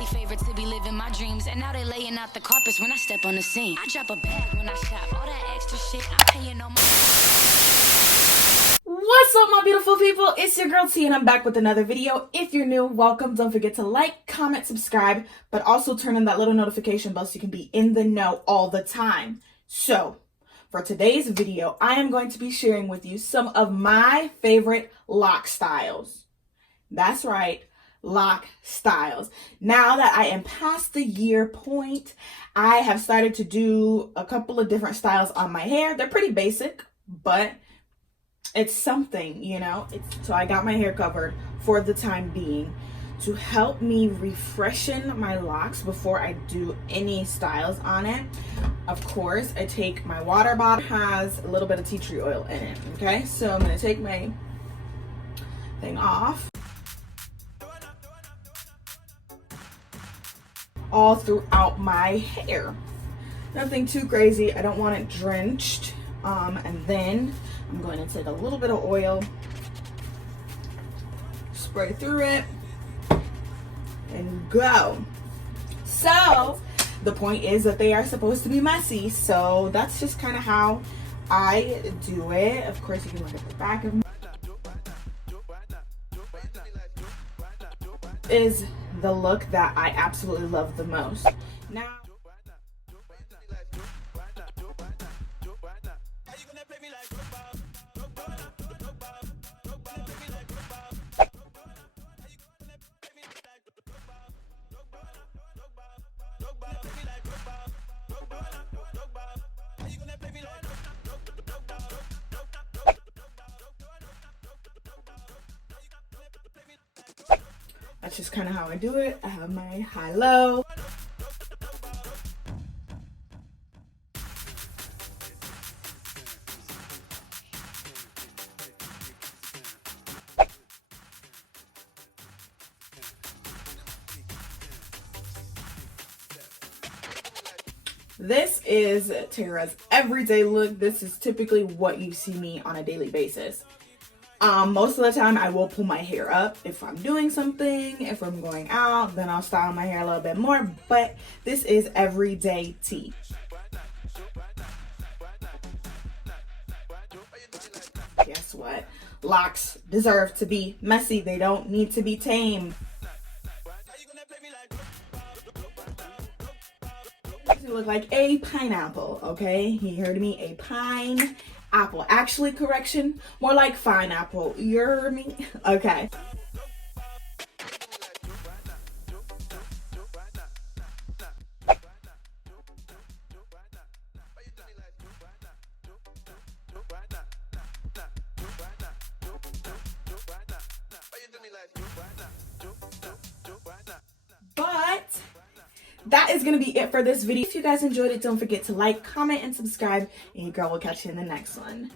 Family favorite to be living my dreams, and now they laying out the carpets when I step on the scene. I drop a bag when I shop, all that extra shit I'm paying on my. What's up, my beautiful people? It's your girl T, and I'm back with another video. If you're new, welcome. Don't forget to like, comment, subscribe, but also turn on that little notification bell so you can be in the know all the time. So, for today's video, I am going to be sharing with you some of my favorite lock styles. That's right, lock styles. Now that I am past the year point, I have started to do a couple of different styles on my hair. They're pretty basic, but it's something, you know. So I got my hair covered for the time being to help me refreshen my locks before I do any styles on it. Of course, I take my water bottle, has a little bit of tea tree oil in it. Okay, so I'm gonna take my thing off all throughout my hair. Nothing too crazy. I don't want it drenched. And then I'm going to take a little bit of oil, spray through it, and go. So the point is that they are supposed to be messy, so that's just kind of how I do it. Of course, you can look at the back of me. Is the look that I absolutely love the most. Now, that's just kind of how I do it. I have my high-low. This is Teria's everyday look. This is typically what you see me on a daily basis. Most of the time I will pull my hair up if I'm doing something. If I'm going out, then I'll style my hair a little bit more, but this is everyday tea. Guess what? Locks deserve to be messy. They don't need to be tamed. Look like a pineapple, okay? You heard me, a pine apple. Actually, correction, more like fine apple. You heard me? Okay. But that is going to be it for this video. If you guys enjoyed it, don't forget to like, comment, and subscribe. And your girl will catch you in the next one.